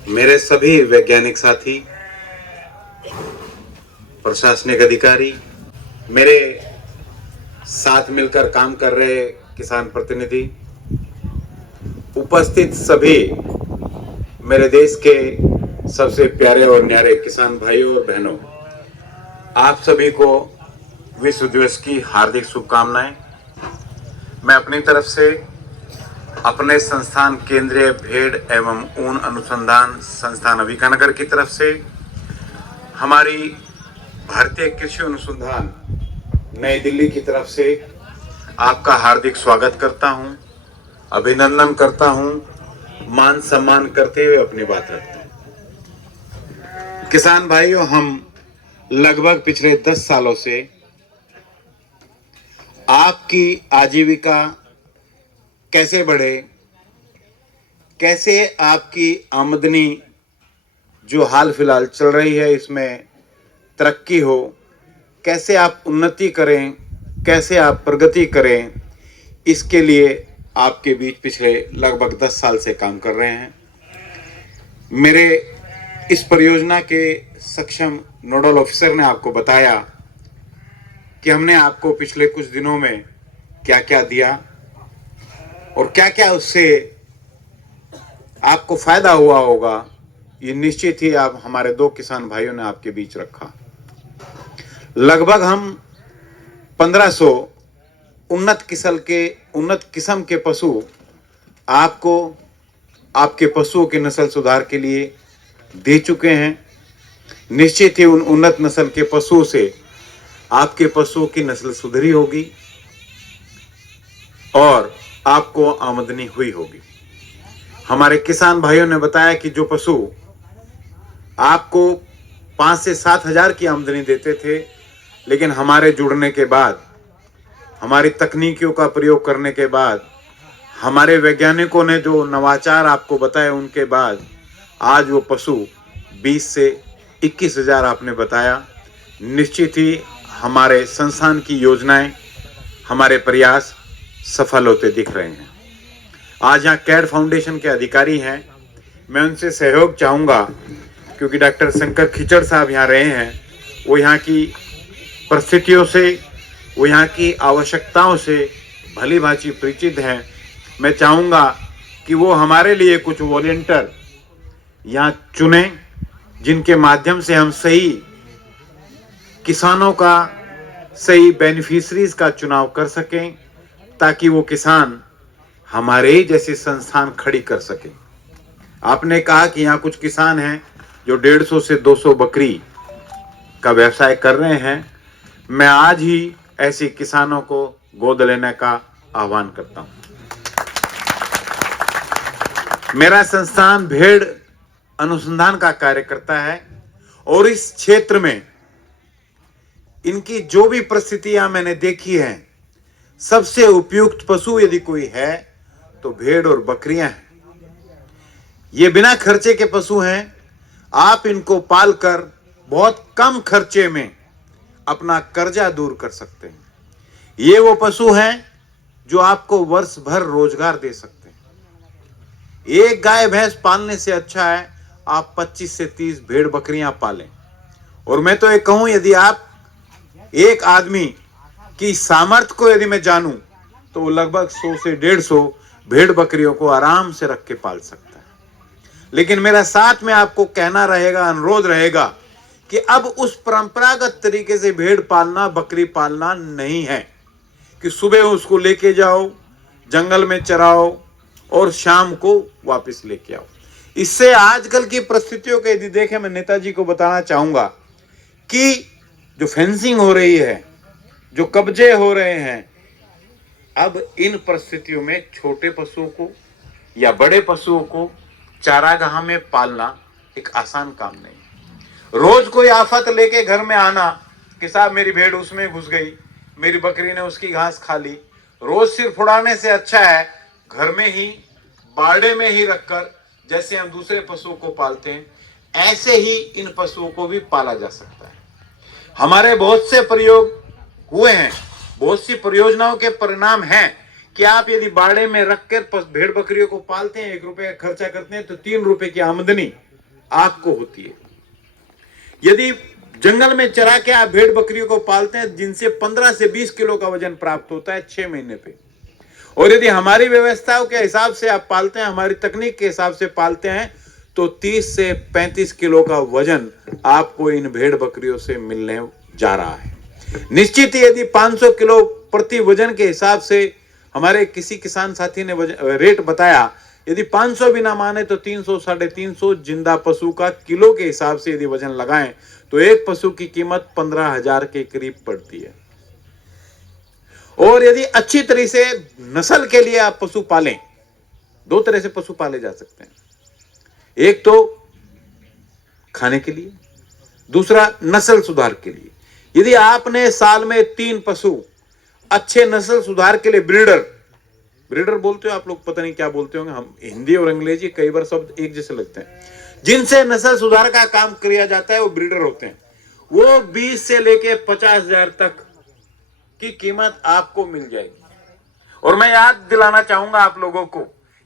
मेरे सभी वैज्ञानिक साथी, प्रशासनिक अधिकारी, मेरे साथ मिलकर काम कर रहे किसान प्रतिनिधि, उपस्थित सभी मेरे देश के सबसे प्यारे और न्यारे किसान भाइयों और बहनों, आप सभी को विश्व दिवस की हार्दिक शुभकामनाएं। मैं अपनी तरफ से अपने संस्थान केंद्रीय भेड़ एवं ऊन अनुसंधान संस्थान अभिकानगर की तरफ से हमारी भारतीय कृषि अनुसंधान नई दिल्ली की तरफ से आपका हार्दिक स्वागत करता हूं, अभिनंदन करता हूं, मान सम्मान करते हुए अपनी बात रखता हूं। किसान भाइयों, हम लगभग पिछले 10 सालों से आपकी आजीविका कैसे बढ़े, कैसे आपकी आमदनी जो हाल फिलहाल चल रही है इसमें तरक्की हो, कैसे आप उन्नति करें, कैसे आप प्रगति करें, इसके लिए आपके बीच पिछले लगभग 10 साल से काम कर रहे हैं। मेरे इस परियोजना के सक्षम नोडल ऑफिसर ने आपको बताया कि हमने आपको पिछले कुछ दिनों में क्या क्या दिया और क्या क्या उससे आपको फायदा हुआ होगा। ये निश्चित ही आप हमारे 2 किसान भाइयों ने आपके बीच रखा। लगभग हम 1500 उन्नत किस्म के पशु आपको आपके पशुओं के नस्ल सुधार के लिए दे चुके हैं। निश्चित ही उन उन्नत नस्ल के पशुओं से आपके पशुओं की नस्ल सुधरी होगी और आपको आमदनी हुई होगी। हमारे किसान भाइयों ने बताया कि जो पशु आपको 5 से 7 हजार की आमदनी देते थे, लेकिन हमारे जुड़ने के बाद, हमारी तकनीकियों का प्रयोग करने के बाद, हमारे वैज्ञानिकों ने जो नवाचार आपको बताए उनके बाद आज वो पशु 20 से 21 हजार आपने बताया। निश्चित ही हमारे संस्थान की योजनाएं, हमारे प्रयास सफल होते दिख रहे हैं। आज यहाँ कैड फाउंडेशन के अधिकारी हैं, मैं उनसे सहयोग चाहूँगा क्योंकि डॉक्टर शंकर खिचड़ साहब यहाँ रहे हैं। वो यहाँ की परिस्थितियों से, वो यहाँ की आवश्यकताओं से भली भांति परिचित हैं। मैं चाहूँगा कि वो हमारे लिए कुछ वॉलंटियर यहाँ चुनें जिनके माध्यम से हम सही किसानों का, सही बेनिफिशरीज का चुनाव कर सकें, ताकि वो किसान हमारे ही जैसे संस्थान खड़ी कर सके। आपने कहा कि यहाँ कुछ किसान हैं जो 150 से 200 बकरी का व्यवसाय कर रहे हैं। मैं आज ही ऐसे किसानों को गोद लेने का आह्वान करता हूँ। मेरा संस्थान भेड़ अनुसंधान का कार्य करता है और इस क्षेत्र में इनकी जो भी परिस्थितियां मैंने देखी हैं, सबसे उपयुक्त पशु यदि कोई है तो भेड़ और बकरियां हैं। ये बिना खर्चे के पशु हैं। आप इनको पालकर बहुत कम खर्चे में अपना कर्जा दूर कर सकते हैं। ये वो पशु हैं जो आपको वर्ष भर रोजगार दे सकते हैं। एक गाय भैंस पालने से अच्छा है आप 25 से 30 भेड़ बकरियां पालें। और मैं तो ये कहूं, यदि आप एक आदमी की सामर्थ्य को यदि मैं जानूं तो वो लगभग 100 से 150 भेड़ बकरियों को आराम से रख के पाल सकता है। लेकिन मेरा साथ में आपको कहना रहेगा, अनुरोध रहेगा कि अब उस परंपरागत तरीके से भेड़ पालना, बकरी पालना नहीं है कि सुबह उसको लेके जाओ, जंगल में चराओ और शाम को वापस लेके आओ। इससे आजकल की परिस्थितियों के यदि देखें, मैं नेताजी को बताना चाहूंगा कि जो फेंसिंग हो रही है, जो कब्जे हो रहे हैं, अब इन परिस्थितियों में छोटे पशुओं को या बड़े पशुओं को चारागाह में पालना एक आसान काम नहीं। रोज कोई आफत लेके घर में आना कि साहब मेरी भेड़ उसमें घुस गई, मेरी बकरी ने उसकी घास खा ली। रोज सिर्फ उड़ाने से अच्छा है घर में ही, बाड़े में ही रखकर, जैसे हम दूसरे पशुओं को पालते हैं, ऐसे ही इन पशुओं को भी पाला जा सकता है। हमारे बहुत से प्रयोग हुए हैं, बहुत सी परियोजनाओं के परिणाम हैं कि आप यदि बाड़े में रखकर भेड़ बकरियों को पालते हैं, 1 रुपए का खर्चा करते हैं तो 3 रुपए की आमदनी आपको होती है। यदि जंगल में चरा के आप भेड़ बकरियों को पालते हैं जिनसे 15 से 20 किलो का वजन प्राप्त होता है 6 महीने पे, और यदि हमारी व्यवस्थाओं के हिसाब से आप पालते हैं, हमारी तकनीक के हिसाब से पालते हैं, तो 30 से 35 किलो का वजन आपको इन भेड़ बकरियों से मिलने जा रहा है। निश्चित ही यदि 500 किलो प्रति वजन के हिसाब से हमारे किसी किसान साथी ने रेट बताया, यदि 500 भी ना माने तो 300 350 जिंदा पशु का किलो के हिसाब से यदि वजन लगाएं तो एक पशु की कीमत 15,000 के करीब पड़ती है। और यदि अच्छी तरह से नस्ल के लिए आप पशु पालें, दो तरह से पशु पाले जा सकते हैं, एक तो खाने के लिए, दूसरा नस्ल सुधार के लिए। यदि आपने साल में 3 पशु अच्छे नस्ल सुधार के लिए, ब्रीडर बोलते हो आप लोग, पता नहीं क्या बोलते होंगे, हम हिंदी और अंग्रेजी कई बार शब्द एक जैसे लगते हैं, जिनसे नस्ल सुधार का काम किया जाता है वो ब्रीडर होते हैं। वो 20 से लेके 50,000 तक की कीमत आपको मिल जाएगी। और मैं याद दिलाना चाहूंगा आप लोगों को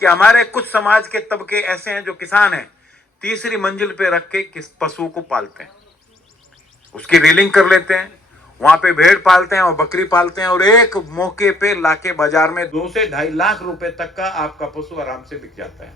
कि हमारे कुछ समाज के तबके ऐसे हैं जो किसान हैं, तीसरी मंजिल पे रख के किस पशु को पालते हैं, उसकी रेलिंग कर लेते हैं, वहां पे भेड़ पालते हैं और बकरी पालते हैं, और एक मौके पे लाके बाजार में 2 से 2.5 लाख रुपए तक का आपका पशु आराम से बिक जाता है।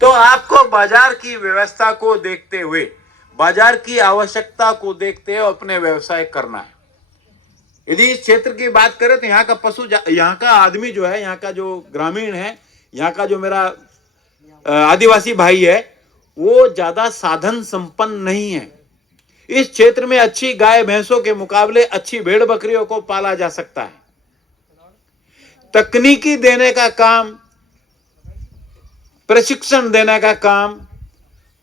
तो आपको बाजार की व्यवस्था को देखते हुए, बाजार की आवश्यकता को देखते हुए अपने व्यवसाय करना है। यदि इस क्षेत्र की बात करें तो यहाँ का पशु, यहाँ का आदमी जो है, यहाँ का जो ग्रामीण है, यहाँ का जो मेरा आदिवासी भाई है, वो ज्यादा साधन संपन्न नहीं है। इस क्षेत्र में अच्छी गाय भैंसों के मुकाबले अच्छी भेड़ बकरियों को पाला जा सकता है। तकनीकी देने का काम, प्रशिक्षण देने का काम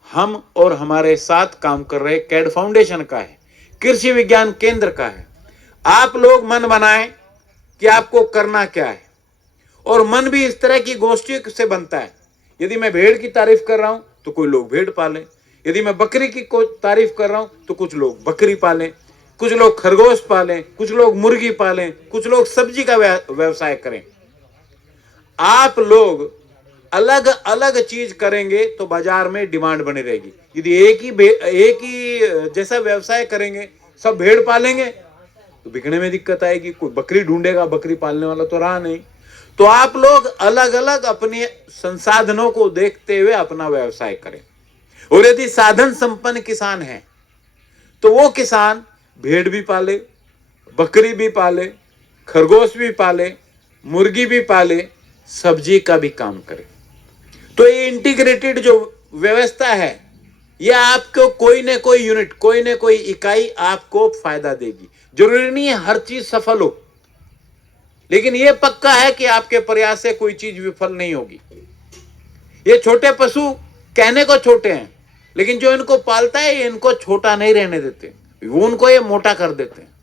हम और हमारे साथ काम कर रहे कैड फाउंडेशन का है, कृषि विज्ञान केंद्र का है। आप लोग मन बनाएं कि आपको करना क्या है, और मन भी इस तरह की गोष्ठी से बनता है। यदि मैं भेड़ की तारीफ कर रहा हूं तो कोई लोग भेड़ पालें, यदि मैं बकरी की तारीफ कर रहा हूं तो कुछ लोग बकरी पालें, कुछ लोग खरगोश पालें, कुछ लोग मुर्गी पालें, कुछ लोग सब्जी का व्यवसाय करें। आप लोग अलग अलग चीज करेंगे तो बाजार में डिमांड बनी रहेगी। यदि एक ही जैसा व्यवसाय करेंगे, सब भेड़ पालेंगे, तो बिकने में दिक्कत आएगी। कोई बकरी ढूंढेगा, बकरी पालने वाला तो रहा नहीं। तो आप लोग अलग अलग अपने संसाधनों को देखते हुए अपना व्यवसाय करें। और यदि साधन संपन्न किसान है तो वो किसान भेड़ भी पाले, बकरी भी पाले, खरगोश भी पाले, मुर्गी भी पाले, सब्जी का भी काम करे। तो ये इंटीग्रेटेड जो व्यवस्था है, ये आपको कोई न कोई यूनिट, कोई न कोई इकाई आपको फायदा देगी। जरूरी नहीं है हर चीज सफल हो, लेकिन यह पक्का है कि आपके प्रयास से कोई चीज विफल नहीं होगी। ये छोटे पशु कहने को छोटे हैं, लेकिन जो इनको पालता है ये इनको छोटा नहीं रहने देते, वो उनको ये मोटा कर देते हैं।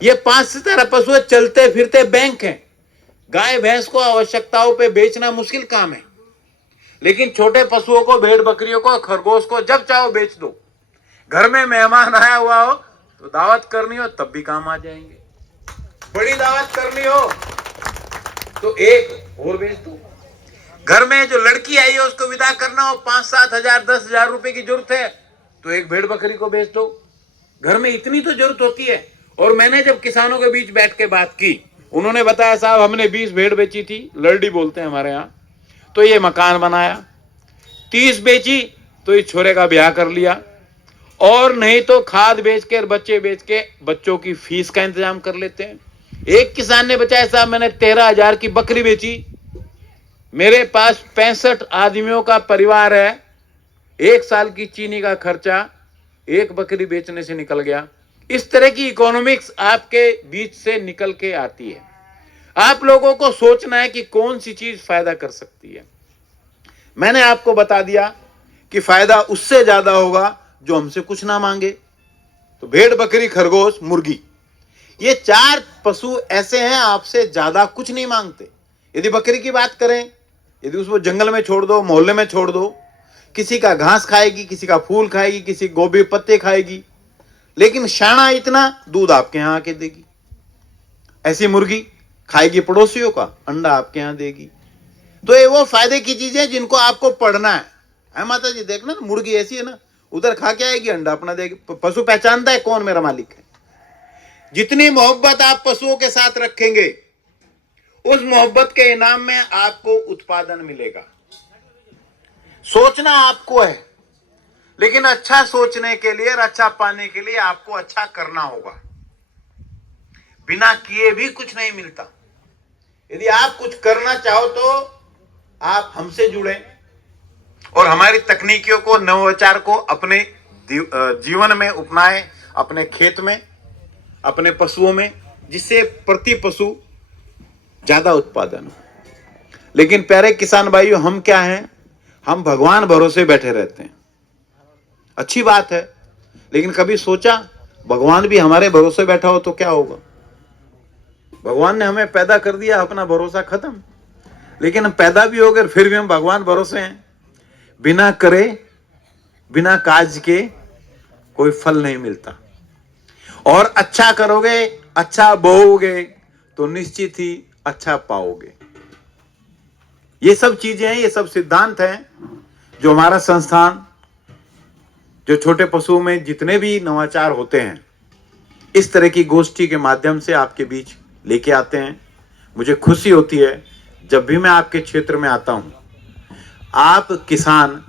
ये 5 सितारा पशु चलते फिरते बैंक हैं। गाय भैंस को आवश्यकताओं पे बेचना मुश्किल काम है, लेकिन छोटे पशुओं को, भेड़ बकरियों को, खरगोश को जब चाहो बेच दो। घर में मेहमान आया हुआ हो तो दावत करनी हो तब भी काम आ जाएंगे। बड़ी दावत करनी हो तो एक और बेच दो। घर में जो लड़की आई है उसको विदा करना हो, 5-7 हजार 10 हजार रुपए की जरूरत है तो एक भेड़ बकरी को बेच दो। घर में इतनी तो जरूरत होती है। और मैंने जब किसानों के बीच बैठ के बात की, उन्होंने बताया साहब हमने 20 भेड़ बेची थी, लरडी बोलते हैं हमारे यहाँ, तो ये मकान बनाया। 30 बेची तो इस छोरे का ब्याह कर लिया, और नहीं तो खाद बेच के और बच्चे बेच के बच्चों की फीस का इंतजाम कर लेते हैं। एक किसान ने बताया साहब मैंने 13,000 की बकरी बेची, मेरे पास 65 आदमियों का परिवार है, 1 साल की चीनी का खर्चा एक बकरी बेचने से निकल गया। इस तरह की इकोनॉमिक्स आपके बीच से निकल के आती है। आप लोगों को सोचना है कि कौन सी चीज फायदा कर सकती है। मैंने आपको बता दिया कि फायदा उससे ज्यादा होगा जो हमसे कुछ ना मांगे। तो भेड़, बकरी, खरगोश, मुर्गी, ये 4 पशु ऐसे हैं आपसे ज्यादा कुछ नहीं मांगते। यदि बकरी की बात करें, यदि उसको जंगल में छोड़ दो, मोहल्ले में छोड़ दो, किसी का घास खाएगी, किसी का फूल खाएगी, किसी गोभी पत्ते खाएगी, लेकिन शाना इतना दूध आपके यहां आके देगी। ऐसी मुर्गी खाएगी पड़ोसियों का, अंडा आपके यहां देगी। तो ये वो फायदे की चीजें जिनको आपको पढ़ना है, है माता जी, देखना ना मुर्गी ऐसी है ना, उधर खा के आएगी अंडा अपना देगी। पशु पहचानता है कौन मेरा मालिक है। जितनी मोहब्बत आप पशुओं के साथ रखेंगे, उस मोहब्बत के इनाम में आपको उत्पादन मिलेगा। सोचना आपको है, लेकिन अच्छा सोचने के लिए और अच्छा पाने के लिए आपको अच्छा करना होगा। बिना किए भी कुछ नहीं मिलता। यदि आप कुछ करना चाहो तो आप हमसे जुड़े और हमारी तकनीकियों को, नवाचार को अपने जीवन में अपनाएं, अपने खेत में, अपने पशुओं में, जिससे प्रति पशु ज्यादा उत्पादन हो। लेकिन प्यारे किसान भाइयों, हम क्या हैं? हम भगवान भरोसे बैठे रहते हैं। अच्छी बात है, लेकिन कभी सोचा भगवान भी हमारे भरोसे बैठा हो तो क्या होगा? भगवान ने हमें पैदा कर दिया, अपना भरोसा खत्म। लेकिन हम पैदा भी हो गए, फिर भी हम भगवान भरोसे हैं। बिना करे, बिना काज के कोई फल नहीं मिलता। और अच्छा करोगे, अच्छा बोओगे तो निश्चित ही अच्छा पाओगे। ये सब चीजें हैं, ये सब सिद्धांत हैं जो हमारा संस्थान, जो छोटे पशुओं में जितने भी नवाचार होते हैं, इस तरह की गोष्ठी के माध्यम से आपके बीच लेके आते हैं। मुझे खुशी होती है जब भी मैं आपके क्षेत्र में आता हूं। आप किसान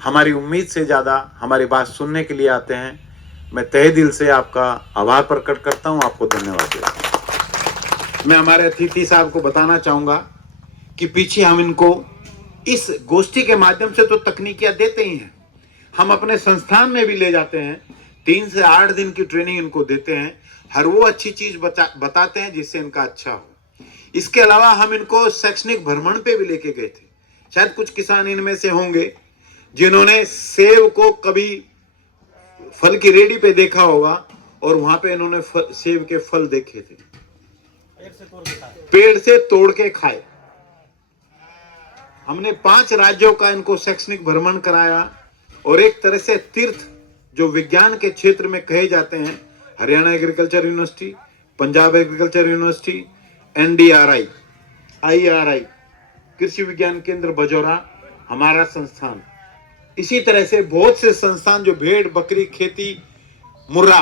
हमारी उम्मीद से ज्यादा हमारी बात सुनने के लिए आते हैं। मैं तहे दिल से आपका आभार प्रकट करता हूं, आपको धन्यवाद देता हूं। मैं हमारे अतिथि साहब को बताना चाहूंगा कि पीछे हम इनको इस गोष्ठी के माध्यम से तो तकनीकियां देते ही हैं, हम अपने संस्थान में भी ले जाते हैं। 3 से 8 दिन की ट्रेनिंग इनको देते हैं। हर वो अच्छी चीज बताते हैं जिससे इनका अच्छा हो। इसके अलावा हम इनको शैक्षणिक भ्रमण पे भी लेके गए थे। शायद कुछ किसान इनमें से होंगे जिन्होंने सेब को कभी फल की रेडी पे देखा होगा और वहां पे इन्होंने सेब के फल देखे थे, पेड़ से तोड़ के खाए। हमने 5 राज्यों का इनको शैक्षणिक भ्रमण कराया और एक तरह से तीर्थ जो विज्ञान के क्षेत्र में कहे जाते हैं, Haryana agriculture university, Punjab agriculture university, NDRI, IRI, कृषि विज्ञान केंद्र बजौरा, हमारा संस्थान। इसी तरह से बहुत से संस्थान जो भेड़ बकरी खेती, मुर्रा,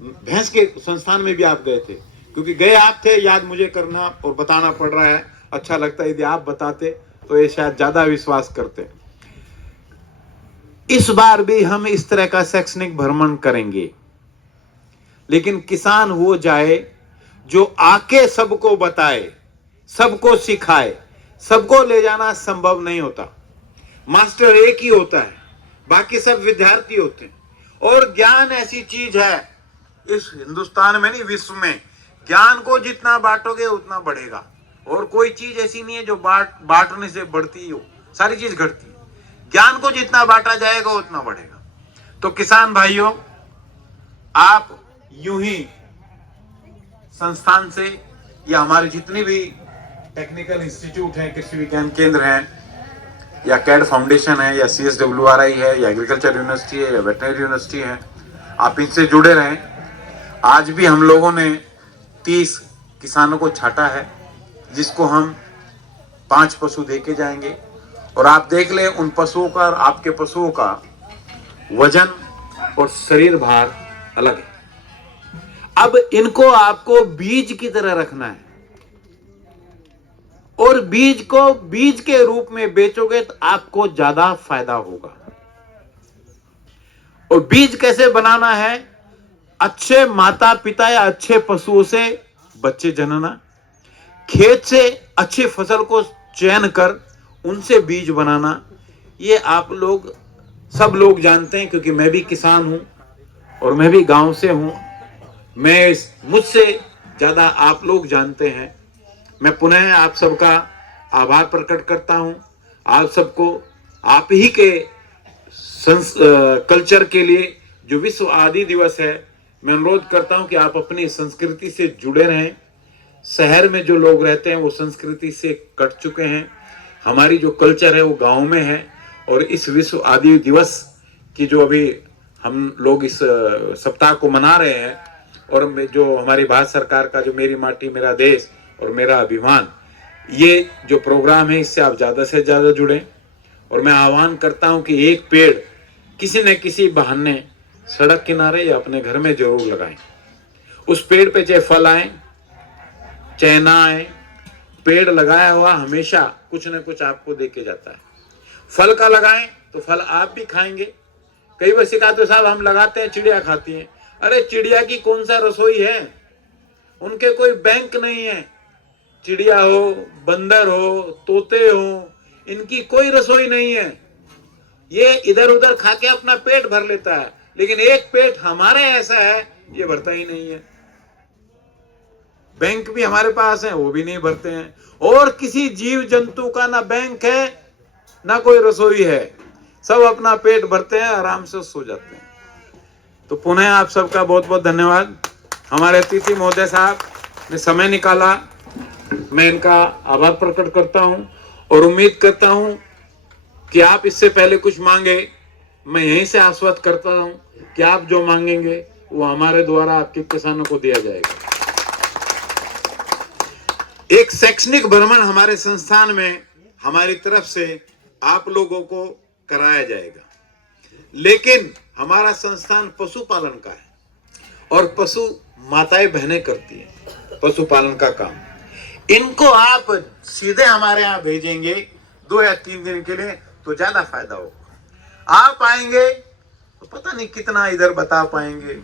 भैंस के संस्थान में भी आप गए थे, क्योंकि गए आप थे, याद मुझे करना और बताना पड़ रहा है। अच्छा लगता है, यदि आप बताते तो ये शायद ज्यादा विश्वास करते। इस बार भी हम इस तरह का शैक्षणिक भ्रमण करेंगे, लेकिन किसान हो जाए जो आके सबको बताए, सबको सिखाए। सबको ले जाना संभव नहीं होता। मास्टर एक ही होता है, बाकी सब विद्यार्थी होते हैं। और ज्ञान ऐसी चीज है इस हिंदुस्तान में नहीं, विश्व में, ज्ञान को जितना बांटोगे उतना बढ़ेगा। और कोई चीज ऐसी नहीं है जो बांटने से बढ़ती हो, सारी चीज घटती है। ज्ञान को जितना बांटा जाएगा उतना बढ़ेगा। तो किसान भाइयों, आप यूं ही संस्थान से या हमारे जितनी भी टेक्निकल इंस्टीट्यूट हैं, कृषि विज्ञान केंद्र हैं, या कैड फाउंडेशन है, या CSWRI है, या एग्रीकल्चर यूनिवर्सिटी है, या वेटनरी यूनिवर्सिटी है, आप इनसे जुड़े रहें। आज भी हम लोगों ने 30 किसानों को छांटा है, जिसको हम 5 पशु दे के जाएंगे। और आप देख लें उन पशुओं का और आपके पशुओं का वजन और शरीर भार अलग है। अब इनको आपको बीज की तरह रखना है और बीज को बीज के रूप में बेचोगे तो आपको ज्यादा फायदा होगा। और बीज कैसे बनाना है? अच्छे माता पिता या अच्छे पशुओं से बच्चे जनना, खेत से अच्छी फसल को चयन कर उनसे बीज बनाना। ये आप लोग सब लोग जानते हैं, क्योंकि मैं भी किसान हूं और मैं भी गांव से हूं। मैं मुझसे ज्यादा आप लोग जानते हैं। मैं पुनः आप सबका आभार प्रकट करता हूं। आप सबको आप ही के कल्चर के लिए जो विश्व आदि दिवस है, मैं अनुरोध करता हूं कि आप अपनी संस्कृति से जुड़े रहें। शहर में जो लोग रहते हैं वो संस्कृति से कट चुके हैं। हमारी जो कल्चर है वो गांव में है। और इस विश्व आदि दिवस की जो अभी हम लोग इस सप्ताह को मना रहे हैं, और जो हमारी भारत सरकार का जो मेरी माटी मेरा देश और मेरा अभिमान, ये जो प्रोग्राम है, इससे आप ज़्यादा से ज़्यादा जुड़ें और मैं आह्वान करता हूं कि एक पेड़ किसी न किसी बहाने सड़क किनारे या अपने घर में जरूर लगाएं। उस पेड़ पे चाहे फल आए चाहे ना आए, पेड़ लगाया हुआ हमेशा कुछ न कुछ आपको देके जाता है। फल का लगाएं तो फल आप भी खाएंगे। कई बार सिखाते साहब हम लगाते हैं चिड़िया खाती है। अरे चिड़िया की कौन सा रसोई है, उनके कोई बैंक नहीं है। चिड़िया हो, बंदर हो, तोते हो, इनकी कोई रसोई नहीं है। ये इधर उधर खा के अपना पेट भर लेता है, लेकिन एक पेट हमारे ऐसा है ये भरता ही नहीं है। बैंक भी हमारे पास है, वो भी नहीं भरते हैं। और किसी जीव जंतु का ना बैंक है ना कोई रसोई है, सब अपना पेट भरते हैं, आराम से सो जाते हैं। तो पुनः आप सबका बहुत बहुत धन्यवाद। हमारे अतिथि महोदय साहब ने समय निकाला, मैं इनका आभार प्रकट करता हूं और उम्मीद करता हूं कि आप इससे पहले कुछ मांगे, मैं यहीं से आश्वस्त करता हूं कि आप जो मांगेंगे वो हमारे द्वारा आपके किसानों को दिया जाएगा। एक शैक्षणिक भ्रमण हमारे संस्थान में हमारी तरफ से आप लोगों को कराया जाएगा, लेकिन हमारा संस्थान पशुपालन का है और पशु माताएं बहनें करती हैं पशुपालन का काम। इनको आप सीधे हमारे यहाँ भेजेंगे 2 या 3 दिन के लिए तो ज्यादा फायदा होगा। आप आएंगे तो पता नहीं कितना इधर बता पाएंगे।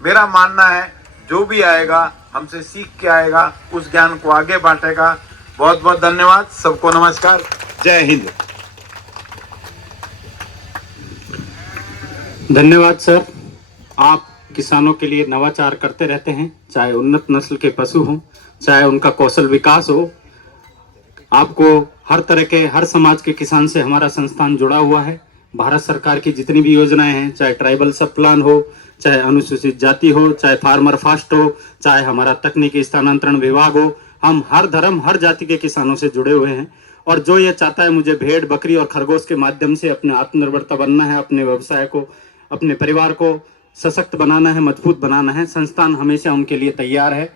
मेरा मानना है जो भी आएगा हमसे सीख के आएगा, उस ज्ञान को आगे बांटेगा। बहुत बहुत धन्यवाद, सबको नमस्कार, जय हिंद। धन्यवाद सर। आप किसानों के लिए नवाचार करते रहते हैं, चाहे उन्नत नस्ल के पशु हों, चाहे उनका कौशल विकास हो। आपको हर तरह के, हर समाज के किसान से हमारा संस्थान जुड़ा हुआ है। भारत सरकार की जितनी भी योजनाएं हैं, चाहे ट्राइबल सब प्लान हो, चाहे अनुसूचित जाति हो, चाहे फार्मर फास्ट हो, चाहे हमारा तकनीकी स्थानांतरण विभाग हो, हम हर धर्म हर जाति के किसानों से जुड़े हुए हैं। और जो ये चाहता है मुझे भेड़ बकरी और खरगोश के माध्यम से अपने आत्मनिर्भरता बनना है, अपने व्यवसाय को, अपने परिवार को सशक्त बनाना है, मजबूत बनाना है, संस्थान हमेशा उनके लिए तैयार है।